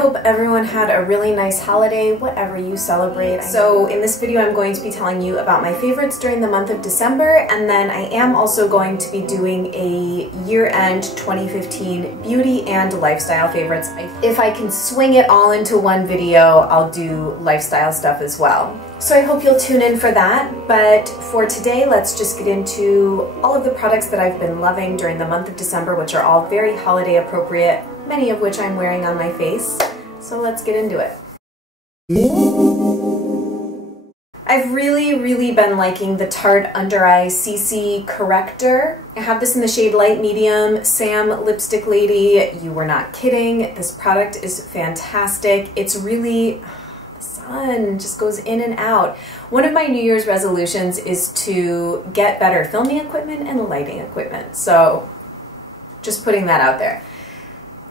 hope everyone had a really nice holiday, whatever you celebrate. So in this video I'm going to be telling you about my favorites during the month of December, and then I am also going to be doing a year-end 2015 beauty and lifestyle favorites. If I can swing it all into one video, I'll do lifestyle stuff as well. So I hope you'll tune in for that, but for today let's just get into all of the products that I've been loving during the month of December, which are all very holiday appropriate, many of which I'm wearing on my face. So let's get into it. I've really been liking the Tarte Under Eye CC Corrector. I have this in the shade Light Medium. Sam, Lipstick Lady, you were not kidding. This product is fantastic. It's really... sun just goes in and out. One of my New Year's resolutions is to get better filming equipment and lighting equipment. So just putting that out there.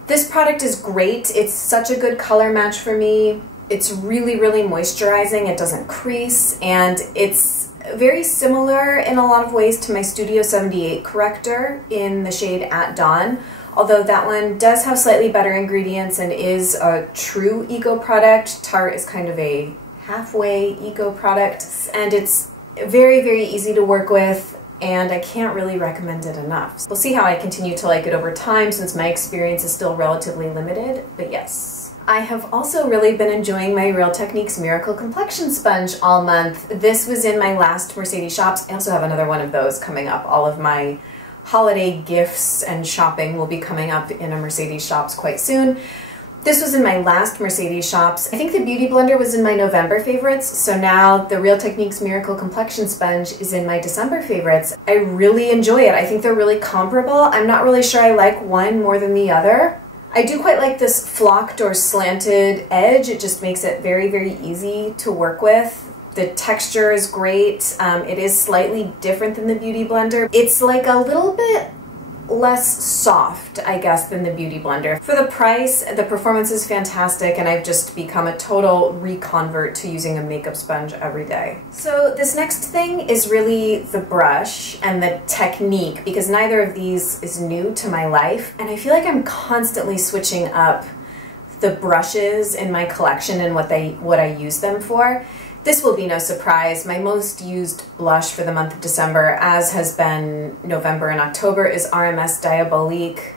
This product is great. It's such a good color match for me. It's really moisturizing. It doesn't crease, and it's very similar in a lot of ways to my Studio 78 corrector in the shade At Dawn. Although that one does have slightly better ingredients and is a true eco product. Tarte is kind of a halfway eco product, and it's very easy to work with, and I can't really recommend it enough. We'll see how I continue to like it over time since my experience is still relatively limited, but yes. I have also really been enjoying my Real Techniques Miracle Complexion Sponge all month. This was in my last Mercedes shops. I also have another one of those coming up. All of my holiday gifts and shopping will be coming up in a Mercedes shops quite soon. This was in my last Mercedes shops. I think the Beauty Blender was in my November favorites, so now the Real Techniques Miracle Complexion Sponge is in my December favorites. I really enjoy it. I think they're really comparable. I'm not really sure I like one more than the other. I do quite like this flocked or slanted edge. It just makes it very easy to work with. The texture is great. It is slightly different than the Beauty Blender. It's like a little bit less soft, I guess, than the Beauty Blender. For the price, the performance is fantastic, and I've just become a total reconvert to using a makeup sponge every day. So this next thing is really the brush and the technique, because neither of these is new to my life, and I feel like I'm constantly switching up the brushes in my collection and what I use them for. This will be no surprise. My most used blush for the month of December, as has been November and October, is RMS Diabolique.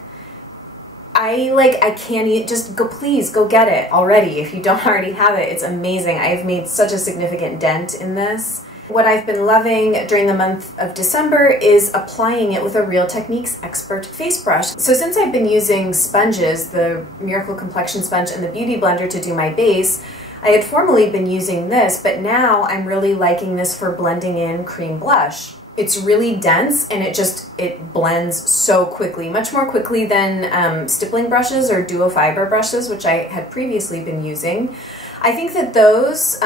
I can't just go, please go get it already if you don't already have it. It's amazing. I've made such a significant dent in this. What I've been loving during the month of December is applying it with a Real Techniques Expert face brush. So since I've been using sponges, the Miracle Complexion Sponge and the Beauty Blender to do my base, I had formerly been using this, but now I'm really liking this for blending in cream blush. It's really dense, and it blends so quickly, much more quickly than stippling brushes or duo fiber brushes, which I had previously been using. I think that those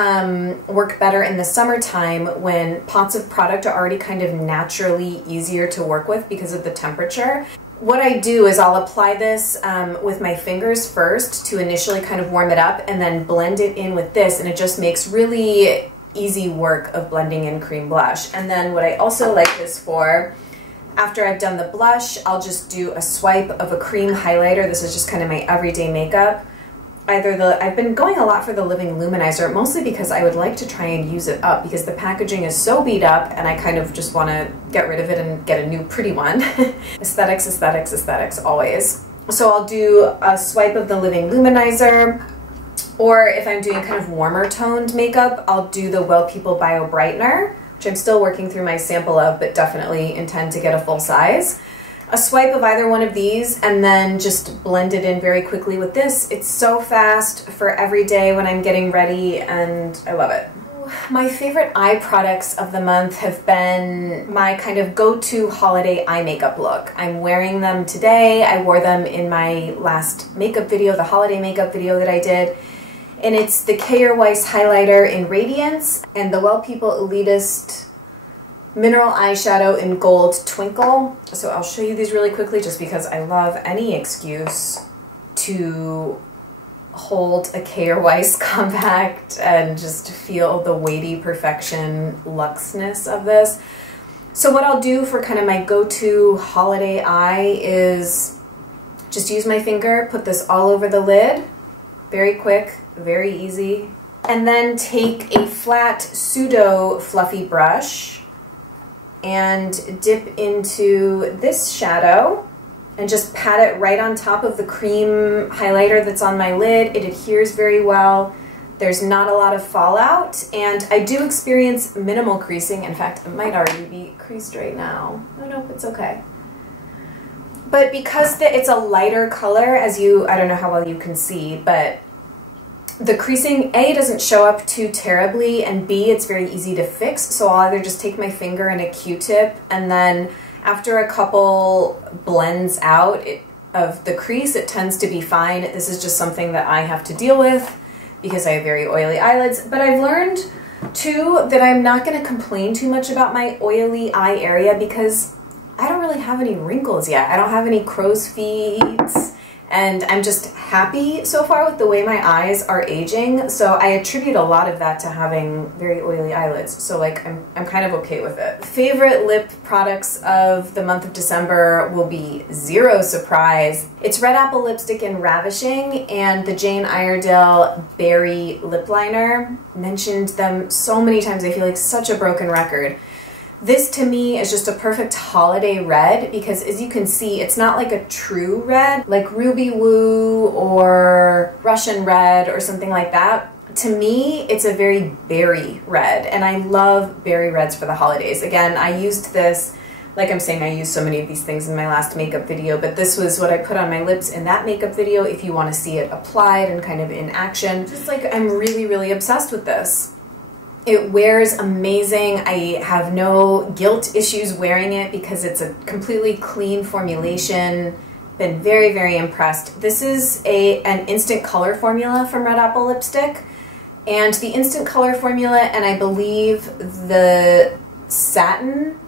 work better in the summertime when pots of product are already kind of naturally easier to work with because of the temperature. What I do is I'll apply this with my fingers first to initially kind of warm it up, and then blend it in with this, and it just makes really easy work of blending in cream blush. And then what I also like this for, after I've done the blush, I'll just do a swipe of a cream highlighter. This is just kind of my everyday makeup. I've been going a lot for the Living Luminizer, mostly because I would like to try and use it up, because the packaging is so beat up and I kind of just want to get rid of it and get a new pretty one. Aesthetics, always. So I'll do a swipe of the Living Luminizer, or if I'm doing kind of warmer toned makeup, I'll do the Well People Bio Brightener, which I'm still working through my sample of, but definitely intend to get a full size. A swipe of either one of these, and then just blend it in very quickly with this. It's so fast for every day when I'm getting ready, and I love it. My favorite eye products of the month have been my kind of go-to holiday eye makeup look. I'm wearing them today. I wore them in my last makeup video, the holiday makeup video that I did. And it's the K. Weiss highlighter in Radiance and the Well People Elitist Mineral Eyeshadow in Gold Twinkle. So I'll show you these really quickly just because I love any excuse to hold a K. Weiss compact and just feel the weighty perfection luxness of this. So what I'll do for kind of my go-to holiday eye is just use my finger, put this all over the lid, Very quick, very easy. And then take a flat pseudo fluffy brush and dip into this shadow and just pat it right on top of the cream highlighter that's on my lid. It adheres very well. There's not a lot of fallout, and I do experience minimal creasing. In fact, it might already be creased right now. Oh no, it's okay. But because it's a lighter color, as I don't know how well you can see, but the creasing, A, doesn't show up too terribly, and B, it's very easy to fix. So I'll either just take my finger and a Q-tip, and then after a couple blends out of the crease, it tends to be fine. This is just something that I have to deal with because I have very oily eyelids. But I've learned, too, that I'm not going to complain too much about my oily eye area because I don't really have any wrinkles yet. I don't have any crow's feet, and I'm just happy so far with the way my eyes are aging. So I attribute a lot of that to having very oily eyelids. So like I'm kind of okay with it. Favorite lip products of the month of December will be zero surprise. It's Red Apple Lipstick in Ravishing and the Jane Iredale Berry Lip Liner. Mentioned them so many times, I feel like such a broken record. This to me is just a perfect holiday red because as you can see, it's not like a true red, like Ruby Woo or Russian red or something like that. To me, it's a very berry red, and I love berry reds for the holidays. Again, I used this, like I'm saying, I used so many of these things in my last makeup video, but this was what I put on my lips in that makeup video if you want to see it applied and kind of in action. Just like I'm really, really obsessed with this. It wears amazing. I have no guilt issues wearing it because it's a completely clean formulation. Been very, very impressed. This is an instant color formula from Red Apple Lipstick. And the instant color formula, and I believe the satin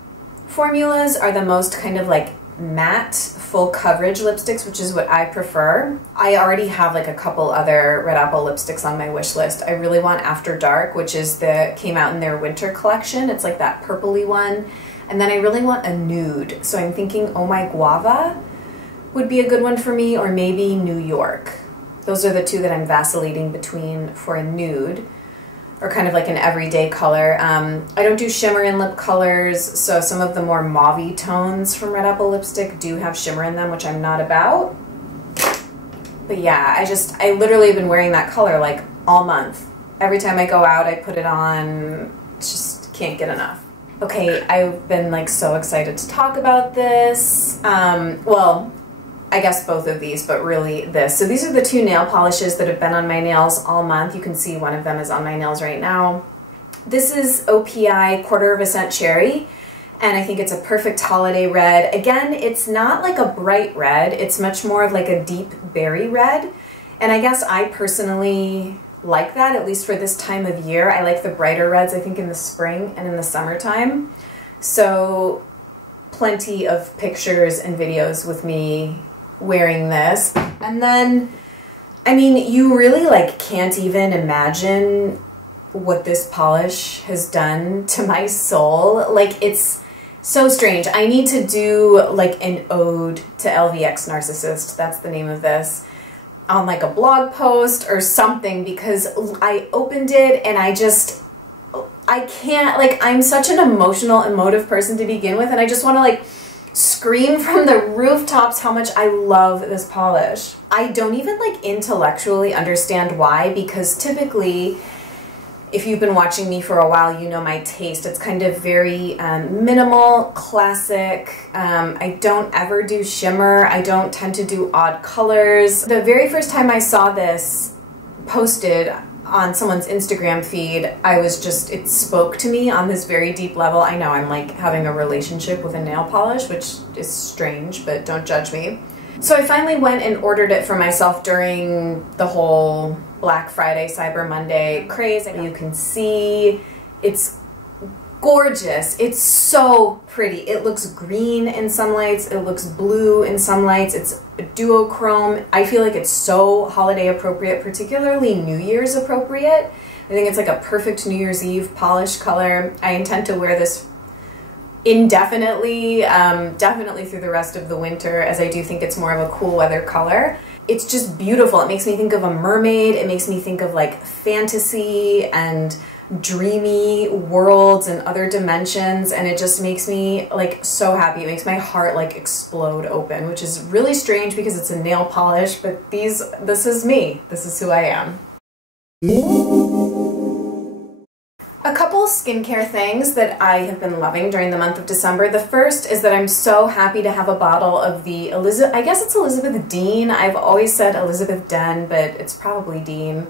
formulas are the most kind of like matte full coverage lipsticks, which is what I prefer. I already have like a couple other Red Apple lipsticks on my wish list. I really want After Dark, which is came out in their winter collection. It's like that purpley one. And then I really want a nude. So I'm thinking Oh My Guava would be a good one for me, or maybe New York. Those are the two that I'm vacillating between for a nude, or kind of like an everyday color. I don't do shimmer in lip colors, so some of the more mauve-y tones from Red Apple Lipstick do have shimmer in them, which I'm not about. But yeah, I literally have been wearing that color like all month. Every time I go out, I put it on, just can't get enough. Okay, I've been like so excited to talk about this. Well, I guess both of these, but really this. So these are the two nail polishes that have been on my nails all month. You can see one of them is on my nails right now. This is OPI Quarter of a Cent Cherry, and I think it's a perfect holiday red. Again, it's not like a bright red. It's much more of like a deep berry red, and I guess I personally like that, at least for this time of year. I like the brighter reds, I think, in the spring and in the summertime. So plenty of pictures and videos with me wearing this. And then, I mean, you really like can't even imagine what this polish has done to my soul. Like, it's so strange. I need to do like an ode to LVX Narcissist, that's the name of this, on like a blog post or something, because I opened it and I can't, like, I'm such an emotive person to begin with, and I just want to like scream from the rooftops how much I love this polish. I don't even like intellectually understand why, because typically, if you've been watching me for a while, you know my taste. It's kind of very minimal, classic. I don't ever do shimmer. I don't tend to do odd colors. The very first time I saw this posted on someone's Instagram feed, I was just, it spoke to me on this very deep level. I know I'm like having a relationship with a nail polish, which is strange, but don't judge me. So I finally went and ordered it for myself during the whole Black Friday, Cyber Monday craze. And you can see it's gorgeous. It's so pretty. It looks green in some lights. It looks blue in some lights. It's a duochrome. I feel like it's so holiday appropriate, particularly New Year's appropriate. I think it's like a perfect New Year's Eve polish color. I intend to wear this indefinitely, definitely through the rest of the winter, as I do think it's more of a cool weather color. It's just beautiful. It makes me think of a mermaid. It makes me think of like fantasy and dreamy worlds and other dimensions, and it just makes me like so happy. It makes my heart like explode open, which is really strange because it's a nail polish, but this is me. This is who I am. A couple skincare things that I have been loving during the month of December. The first is that I'm so happy to have a bottle of the I guess it's Elizabeth Dean. I've always said Elizabeth Den, but it's probably Dean.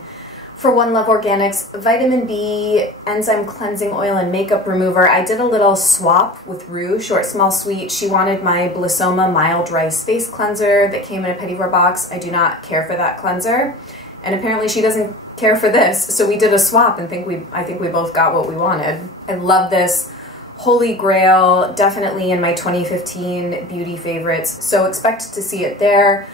For One Love Organics Vitamin B Enzyme Cleansing Oil and Makeup Remover. I did a little swap with Rue, Short Small Sweet. She wanted my Blissoma Mild Rice Face Cleanser that came in a Petit Four box. I do not care for that cleanser, and apparently she doesn't care for this, so we did a swap and I think we both got what we wanted. I love this. Holy Grail, definitely in my 2015 beauty favorites, so expect to see it there.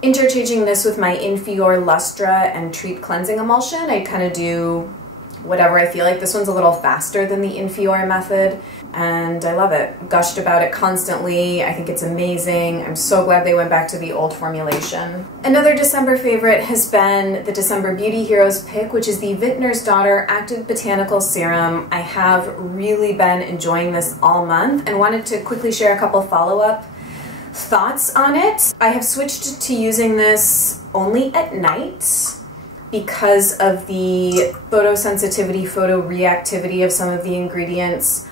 Interchanging this with my Infior Lustra and Treat Cleansing Emulsion, I kind of do whatever I feel like. This one's a little faster than the Infior method, and I love it. Gushed about it constantly. I think it's amazing. I'm so glad they went back to the old formulation. Another December favorite has been the December Beauty Heroes pick, which is the Vintner's Daughter Active Botanical Serum. I have really been enjoying this all month and wanted to quickly share a couple follow-up thoughts on it. I have switched to using this only at night because of the photosensitivity, photoreactivity of some of the ingredients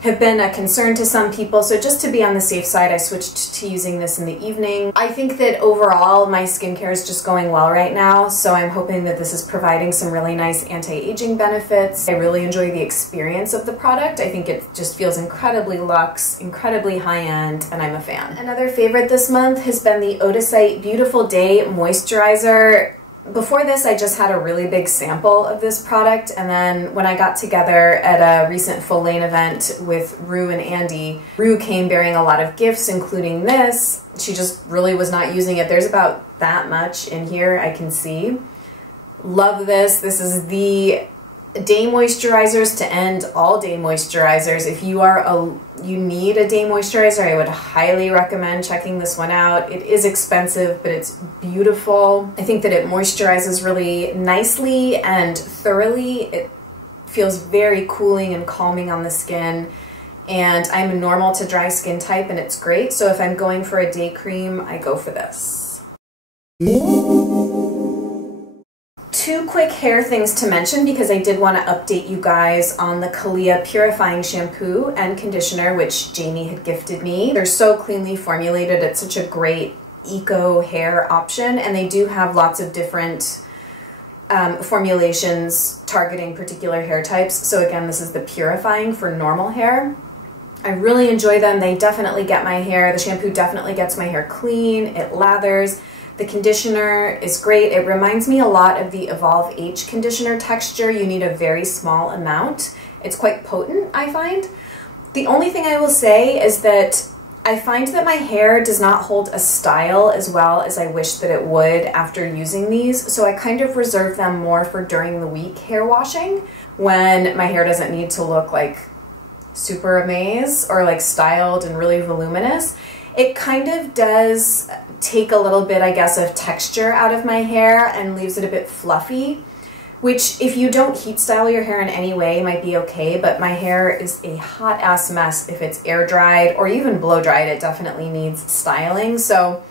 have been a concern to some people. So just to be on the safe side, I switched to using this in the evening. I think that overall my skincare is just going well right now, so I'm hoping that this is providing some really nice anti-aging benefits. I really enjoy the experience of the product. I think it just feels incredibly luxe, incredibly high-end, and I'm a fan. Another favorite this month has been the Odacite Beautiful Day Moisturizer. Before this, I just had a really big sample of this product, and then when I got together at a recent Full Lane event with Rue and Andy, Rue came bearing a lot of gifts, including this. She just really was not using it. There's about that much in here, I can see. Love this. This is the day moisturizers to end all day moisturizers. If you need a day moisturizer, I would highly recommend checking this one out. It is expensive, but it's beautiful. I think that it moisturizes really nicely and thoroughly. It feels very cooling and calming on the skin, and I'm a normal to dry skin type, and it's great. So if I'm going for a day cream, I go for this. Two quick hair things to mention because I did want to update you guys on the Kalia Purifying Shampoo and Conditioner, which Jamie had gifted me. They're so cleanly formulated. It's such a great eco hair option, and they do have lots of different formulations targeting particular hair types. So again, this is the purifying for normal hair. I really enjoy them. They definitely get my hair. The shampoo definitely gets my hair clean. It lathers. The conditioner is great. It reminds me a lot of the Evolve H conditioner texture. You need a very small amount. It's quite potent, I find. The only thing I will say is that I find that my hair does not hold a style as well as I wish that it would after using these, so I kind of reserve them more for during the week hair washing when my hair doesn't need to look like super amaze or like styled and really voluminous. It kind of does take a little bit, I guess, of texture out of my hair and leaves it a bit fluffy, which if you don't heat style your hair in any way might be okay, but my hair is a hot ass mess if it's air dried or even blow dried. It definitely needs styling. So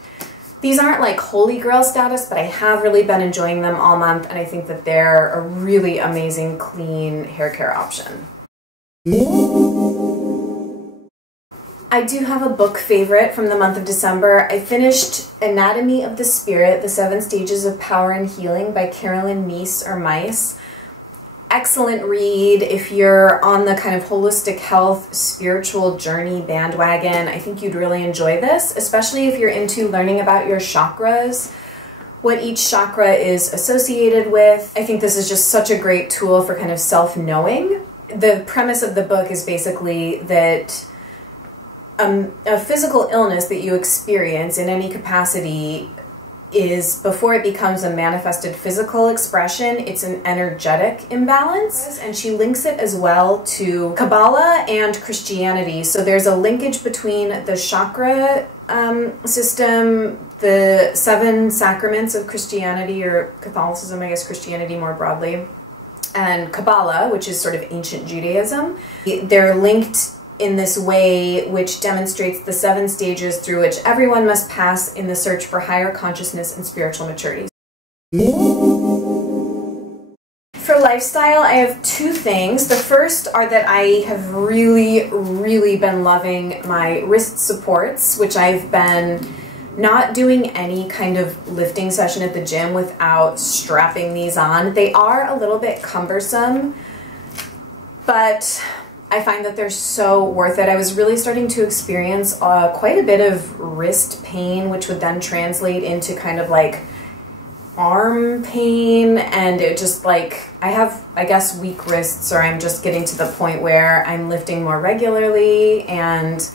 these aren't like holy grail status, but I have really been enjoying them all month, and I think that they're a really amazing clean hair care option. I do have a book favorite from the month of December. I finished Anatomy of the Spirit, The 7 Stages of Power and Healing by Carolyn Meis. Excellent read if you're on the kind of holistic health, spiritual journey bandwagon. I think you'd really enjoy this, especially if you're into learning about your chakras, what each chakra is associated with. I think this is just such a great tool for kind of self-knowing. The premise of the book is basically that a physical illness that you experience in any capacity is before it becomes a manifested physical expression, it's an energetic imbalance. And she links it as well to Kabbalah and Christianity. So there's a linkage between the chakra system, the 7 sacraments of Christianity, or Catholicism, I guess Christianity more broadly, and Kabbalah, which is sort of ancient Judaism. They're linked in this way, which demonstrates the 7 stages through which everyone must pass in the search for higher consciousness and spiritual maturity. For lifestyle, I have 2 things. The first are that I have really been loving my wrist supports, which I've been not doing any kind of lifting session at the gym without strapping these on. They are a little bit cumbersome, but I find that they're so worth it. I was really starting to experience quite a bit of wrist pain, which would then translate into kind of like arm pain, and it just like, I have, I guess, weak wrists, or I'm just getting to the point where I'm lifting more regularly and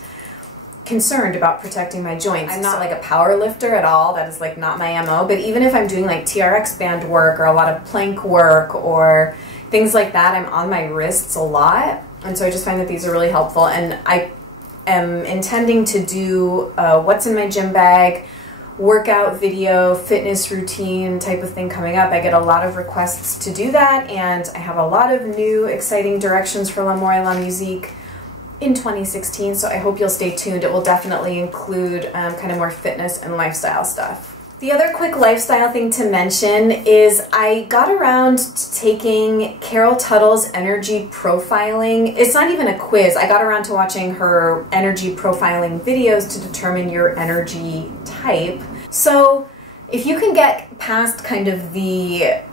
concerned about protecting my joints. I'm not like a power lifter at all. That is like not my MO, but even if I'm doing like TRX band work or a lot of plank work or things like that, I'm on my wrists a lot. And so I just find that these are really helpful, and I am intending to do what's in my gym bag, workout video, fitness routine type of thing coming up. I get a lot of requests to do that, and I have a lot of new exciting directions for L'Amour et la Musique in 2016, so I hope you'll stay tuned. It will definitely include kind of more fitness and lifestyle stuff. The other quick lifestyle thing to mention is I got around to taking Carol Tuttle's energy profiling. It's not even a quiz. I got around to watching her energy profiling videos to determine your energy type. So if you can get past kind of the,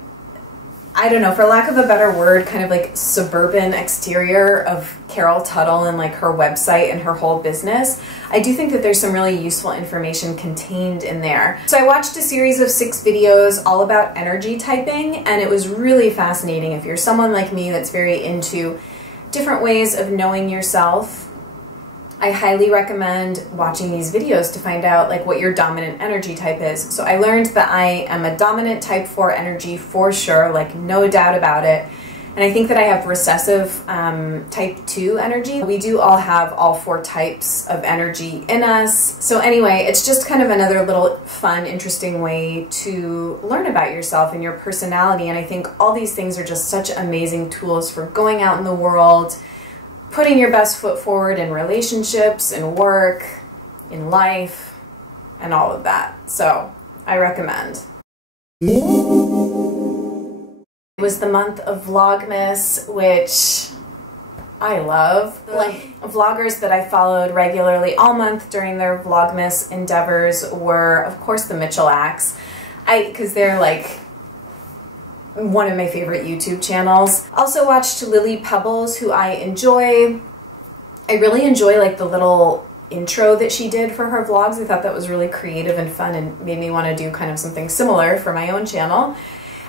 I don't know, for lack of a better word, kind of like suburban exterior of Carol Tuttle and like her website and her whole business, I do think that there's some really useful information contained in there. So I watched a series of 6 videos all about energy typing, and it was really fascinating. If you're someone like me that's very into different ways of knowing yourself, I highly recommend watching these videos to find out like what your dominant energy type is. So I learned that I am a dominant type 4 energy for sure, like no doubt about it. And I think that I have recessive type 2 energy. We do all have all 4 types of energy in us. So anyway, it's just kind of another little fun, interesting way to learn about yourself and your personality. And I think all these things are just such amazing tools for going out in the world, putting your best foot forward in relationships, in work, in life, and all of that. So I recommend. It was the month of Vlogmas, which I love. Like vloggers that I followed regularly all month during their Vlogmas endeavors were, of course, the Mitchell-Acs. Because they're like one of my favorite YouTube channels. Also watched Lily Pebbles, who I enjoy. I really enjoy like the little intro that she did for her vlogs. I thought that was really creative and fun and made me want to do kind of something similar for my own channel.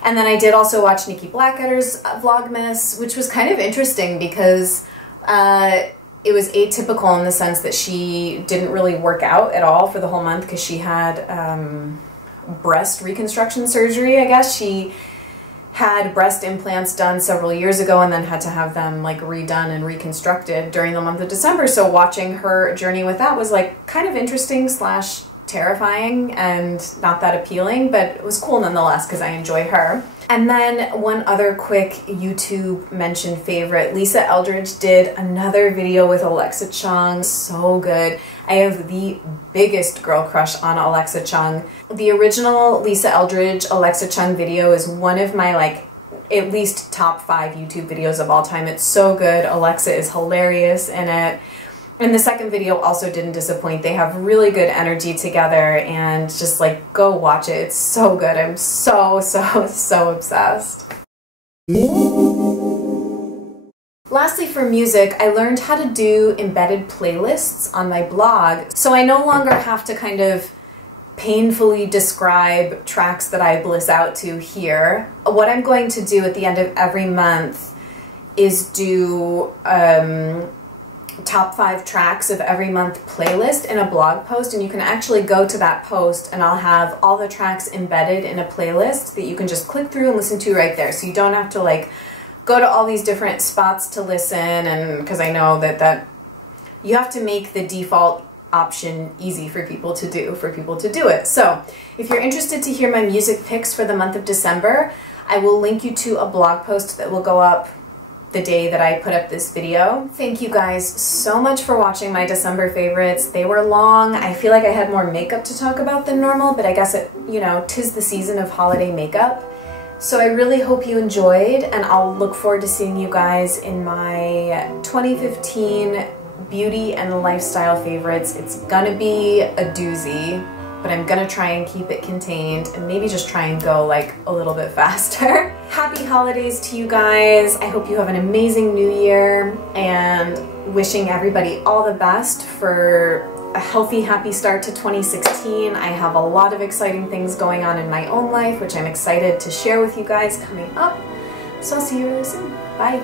And then I did also watch Nikki Blackadder's Vlogmas, which was kind of interesting because it was atypical in the sense that she didn't really work out at all for the whole month because she had breast reconstruction surgery, I guess. She had breast implants done several years ago and then had to have them like redone and reconstructed during the month of December. So watching her journey with that was like kind of interesting slash terrifying and not that appealing, but it was cool nonetheless because I enjoy her. And then one other quick YouTube mention favorite, Lisa Eldridge did another video with Alexa Chung. So good. I have the biggest girl crush on Alexa Chung. The original Lisa Eldridge Alexa Chung video is one of my like at least top 5 YouTube videos of all time. It's so good. Alexa is hilarious in it. And the second video also didn't disappoint. They have really good energy together, and just like go watch it. It's so good. I'm so obsessed. Lastly, for music, I learned how to do embedded playlists on my blog. So I no longer have to kind of painfully describe tracks that I bliss out to here. What I'm going to do at the end of every month is do top 5 tracks of every month playlist in a blog post, and you can actually go to that post and I'll have all the tracks embedded in a playlist that you can just click through and listen to right there. So you don't have to like go to all these different spots to listen, and because I know that you have to make the default option easy for people to do it. So if you're interested to hear my music picks for the month of December, I will link you to a blog post that will go up the day that I put up this video. Thank you guys so much for watching my December favorites. They were long. I feel like I had more makeup to talk about than normal, but I guess it, you know, 'tis the season of holiday makeup. So I really hope you enjoyed, and I'll look forward to seeing you guys in my 2015 beauty and lifestyle favorites. It's gonna be a doozy, but I'm gonna try and keep it contained and maybe just try and go like a little bit faster. Happy holidays to you guys. I hope you have an amazing new year, and wishing everybody all the best for a healthy, happy start to 2016. I have a lot of exciting things going on in my own life, which I'm excited to share with you guys coming up. So I'll see you really soon. Bye.